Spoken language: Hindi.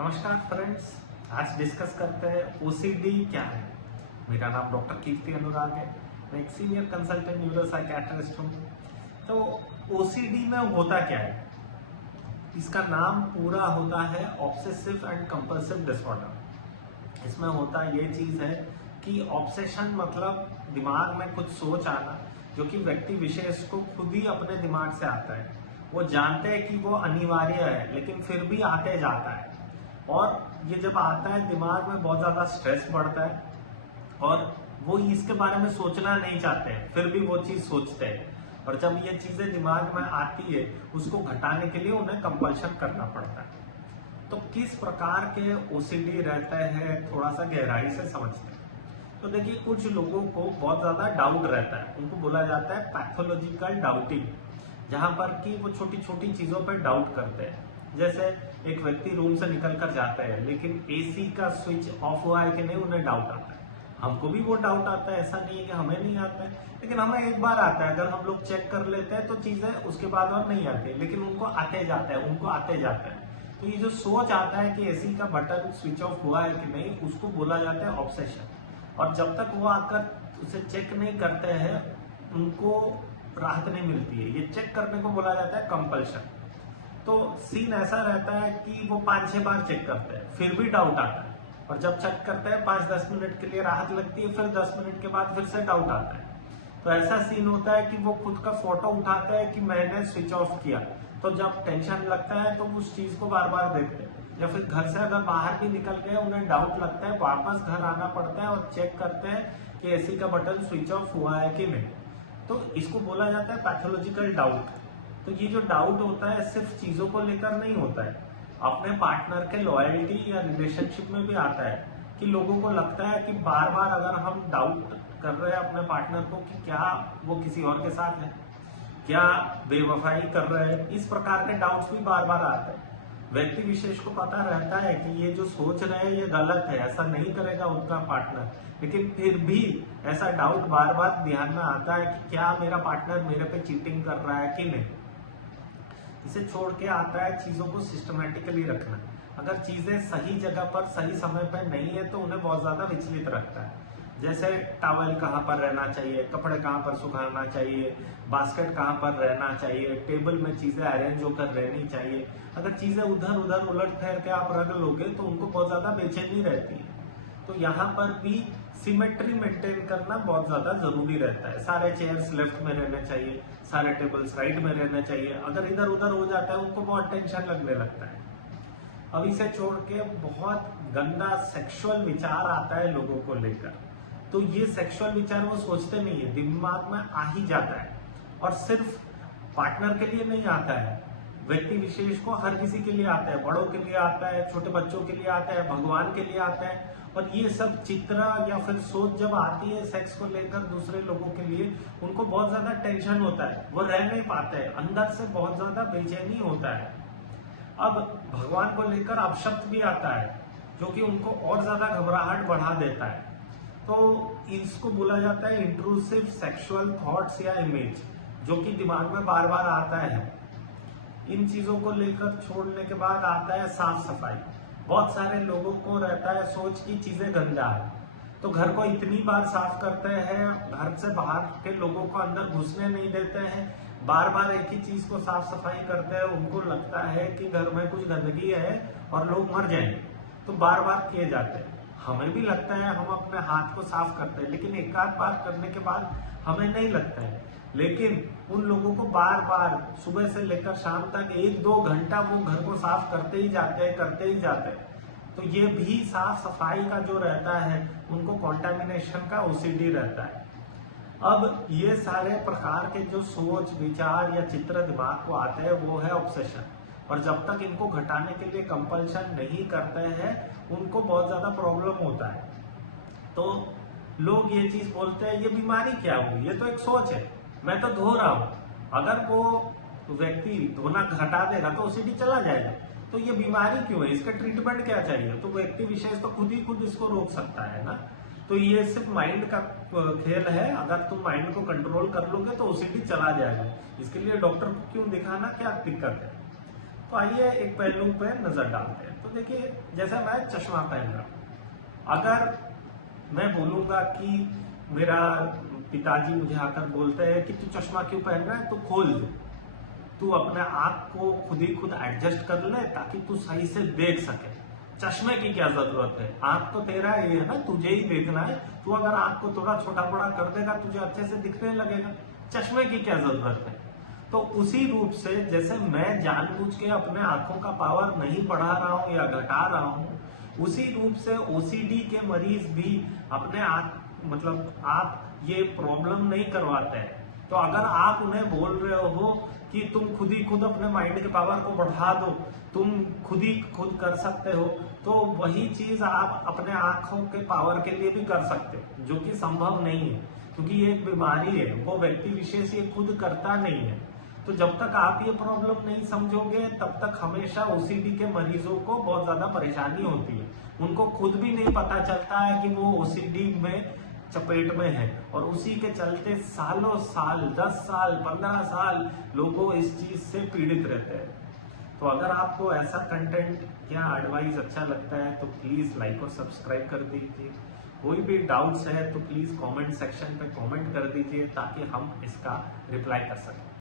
नमस्कार फ्रेंड्स, आज डिस्कस करते हैं ओसीडी क्या है। मेरा नाम डॉक्टर कीर्ति अनुराग है। मैं एक सीनियर कंसल्टेंट न्यूरो साइकियाट्रिस्ट हूँ। तो ओसीडी में होता क्या है? इसका नाम पूरा होता है ऑब्सेसिव एंड कंपल्सिव डिसऑर्डर। इसमें होता ये चीज है कि ऑब्सेशन मतलब दिमाग में कुछ सोच आना, जो कि व्यक्ति विशेष को खुद ही अपने दिमाग से आता है। वो जानते हैं कि वो अनिवार्य है, लेकिन फिर भी आते जाता है। और ये जब आता है दिमाग में बहुत ज्यादा स्ट्रेस बढ़ता है और वो इसके बारे में सोचना नहीं चाहते हैं, फिर भी वो चीज सोचते हैं। और जब ये चीजें दिमाग में आती है, उसको घटाने के लिए उन्हें कंपल्शन करना पड़ता है। तो किस प्रकार के ओसीडी रहते हैं, थोड़ा सा गहराई से समझते हैं। तो देखिए, कुछ लोगों को बहुत ज्यादा डाउट रहता है, उनको बोला जाता है पैथोलॉजिकल डाउटिंग, जहां पर कि वो छोटी छोटी चीजों पर डाउट करते हैं। जैसे एक व्यक्ति रूम से निकल कर जाता है, लेकिन एसी का स्विच ऑफ हुआ है कि नहीं, उन्हें डाउट आता है। हमको भी वो डाउट आता है, ऐसा नहीं है कि हमें नहीं आता है, लेकिन हमें एक बार आता है। अगर हम लोग चेक कर लेते हैं तो चीजें उसके बाद और नहीं आती, लेकिन उनको आते जाता है, उनको आते जाता है। तो ये जो सोच आता है कि एसी का बटन स्विच ऑफ हुआ है कि नहीं, उसको बोला जाता है ऑब्सेशन। और जब तक वो आकर उसे चेक नहीं करते हैं, उनको राहत नहीं मिलती है। ये चेक करने को बोला जाता है कंपल्शन। तो सीन ऐसा रहता है कि वो 5-6 बार चेक करते हैं, फिर भी डाउट आता है। और जब चेक करते हैं 5-10 मिनट के लिए राहत लगती है, फिर 10 मिनट के बाद फिर से डाउट आता है। तो ऐसा सीन होता है कि वो खुद का फोटो उठाता है कि मैंने स्विच ऑफ किया। तो जब टेंशन लगता है तो उस चीज को बार बार देखते हैं। या फिर घर से अगर बाहर भी निकल गए, उन्हें डाउट लगता है, वापस घर आना पड़ता है और चेक करते हैं कि एसी का बटन स्विच ऑफ हुआ है कि नहीं। तो इसको बोला जाता है पैथोलॉजिकल डाउट। तो ये जो डाउट होता है सिर्फ चीजों को लेकर नहीं होता है, अपने पार्टनर के लॉयल्टी या रिलेशनशिप में भी आता है। कि लोगों को लगता है कि बार बार अगर हम डाउट कर रहे हैं अपने पार्टनर को कि क्या वो किसी और के साथ है, क्या बेवफाई कर रहे हैं, इस प्रकार के डाउट्स भी बार बार आते हैं। व्यक्ति विशेष को पता रहता है कि ये जो सोच रहे हैं ये गलत है, ऐसा नहीं करेगा उनका पार्टनर, लेकिन फिर भी ऐसा डाउट बार बार ध्यान में आता है कि क्या मेरा पार्टनर मेरे पे चीटिंग कर रहा है कि नहीं। इसे छोड़ के आता है चीजों को सिस्टमैटिकली रखना। अगर चीजें सही जगह पर सही समय पर नहीं है तो उन्हें बहुत ज्यादा विचलित रखता है। जैसे टॉवल कहाँ पर रहना चाहिए, कपड़े कहाँ पर सुखाना चाहिए, बास्केट कहाँ पर रहना चाहिए, टेबल में चीजें अरेंज होकर रहनी चाहिए। अगर चीजें उधर उधर उलट फेर के आप रख लोगे तो उनको बहुत ज्यादा बेचैनी रहती है। तो यहाँ पर भी सिमेट्री मेंटेन करना बहुत ज्यादा जरूरी रहता है। सारे चेयर्स लेफ्ट में रहने चाहिए, सारे टेबल्स राइट में रहने चाहिए। अगर इधर उधर हो जाता है उनको बहुत टेंशन लगने लगता है। अब इसे छोड़ के बहुत गंदा सेक्सुअल विचार आता है लोगों को लेकर। तो ये सेक्सुअल विचार वो सोचते नहीं है, दिमाग में आ ही जाता है। और सिर्फ पार्टनर के लिए नहीं आता है, व्यक्ति विशेष को हर किसी के लिए आता है। बड़ों के लिए आता है, छोटे बच्चों के लिए आता है, भगवान के लिए आता है। और ये सब चित्र या फिर सोच जब आती है सेक्स को लेकर दूसरे लोगों के लिए, उनको बहुत ज्यादा टेंशन होता है, वो रह नहीं पाते हैं, अंदर से बहुत ज्यादा बेचैनी होता है। अब भगवान को लेकर अपशब्द भी आता है, जो कि उनको और ज्यादा घबराहट बढ़ा देता है। तो इसको बोला जाता है इंट्रूसिव सेक्सुअल थॉट्स या इमेज, जो कि दिमाग में बार बार आता है। इन चीजों को लेकर छोड़ने के बाद आता है साफ सफाई। बहुत सारे लोगों को रहता है सोच की चीजें गंदा है, तो घर को इतनी बार साफ करते हैं, घर से बाहर के लोगों को अंदर घुसने नहीं देते हैं, बार बार एक ही चीज को साफ सफाई करते हैं। उनको लगता है कि घर में कुछ गंदगी है और लोग मर जाएंगे, तो बार बार किए जाते हैं। हमें भी लगता है, हम अपने हाथ को साफ करते हैं, लेकिन एक आध बार करने के बाद हमें नहीं लगता है। लेकिन उन लोगों को बार बार सुबह से लेकर शाम तक 1-2 घंटा वो घर को साफ करते ही जाते हैं, करते ही जाते हैं। तो ये भी साफ सफाई का जो रहता है, उनको कॉन्टेमिनेशन का ओसीडी रहता है। अब ये सारे प्रकार के जो सोच विचार या चित्र दिमाग को आते हैं, वो है ऑब्सेशन। और जब तक इनको घटाने के लिए कंपल्शन नहीं करते हैं, उनको बहुत ज्यादा प्रॉब्लम होता है। तो लोग ये चीज बोलते हैं, ये बीमारी क्या हुई, ये तो एक सोच है, मैं तो धो रहा हूं। अगर वो व्यक्ति धोना घटा देगा तो ओसीडी चला जाएगा। तो ये बीमारी क्यों है, इसका ट्रीटमेंट क्या चाहिए? तो व्यक्ति विशेष तो खुद ही खुद इसको रोक सकता है ना। तो ये सिर्फ माइंड का खेल है। अगर तुम माइंड को कंट्रोल कर लोगे तो ओसीडी चला जाएगा। इसके लिए डॉक्टर को क्यों दिखाना, क्या दिक्कत है? तो आइए एक पहलू पे नजर डालते हैं। तो देखिए, जैसे मैं चश्मा पहन रहा हूं, अगर मैं बोलूंगा कि मेरा पिताजी मुझे आकर बोलते हैं कि तू चश्मा क्यों पहन रहा है, तो खोल दे, तू अपने आंख को खुद ही खुद एडजस्ट कर ले ताकि तू सही से देख सके। चश्मे की क्या जरूरत है, आंख तो तेरा ये है ना, तुझे ही देखना है। तू अगर आंख को थोड़ा छोटा बड़ा कर देगा, तुझे अच्छे से दिखने लगेगा। चश्मे की क्या जरूरत है। तो उसी रूप से जैसे मैं जानबूझ के अपने आंखों का पावर नहीं बढ़ा रहा हूं या घटा रहा हूं, उसी रूप से ओसीडी के मरीज भी अपने आंख मतलब आप ये प्रॉब्लम नहीं करवाते हैं। तो अगर आप उन्हें बोल रहे हो कि तुम खुद ही खुद अपने माइंड के पावर को बढ़ा दो, तुम खुद ही खुद कर सकते हो, तो वही चीज आप अपने आंखों के पावर के लिए भी कर सकते हो, जो कि संभव नहीं है, क्योंकि ये एक बीमारी है, वो व्यक्ति विशेष ये खुद करता नहीं है। तो जब तक आप ये प्रॉब्लम नहीं समझोगे, तब तक हमेशा ओसीडी के मरीजों को बहुत ज्यादा परेशानी होती है। उनको खुद भी नहीं पता चलता है कि वो ओसीडी में चपेट में है, और उसी के चलते सालों साल 10 साल 15 साल लोगों इस चीज से पीड़ित रहते हैं। तो अगर आपको ऐसा कंटेंट या एडवाइस अच्छा लगता है तो प्लीज लाइक और सब्सक्राइब कर दीजिए। कोई भी डाउट्स है तो प्लीज कमेंट सेक्शन पे कमेंट कर दीजिए ताकि हम इसका रिप्लाई कर सकें।